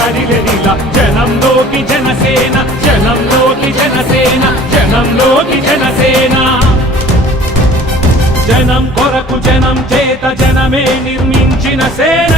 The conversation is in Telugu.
కదిలెదిల. జనంలోకి జనసేన జనంలోకి జనసేన జనంలోకి జనసేన. జనం కొరకు జనం చేత జనమే నిర్మించిన సేన.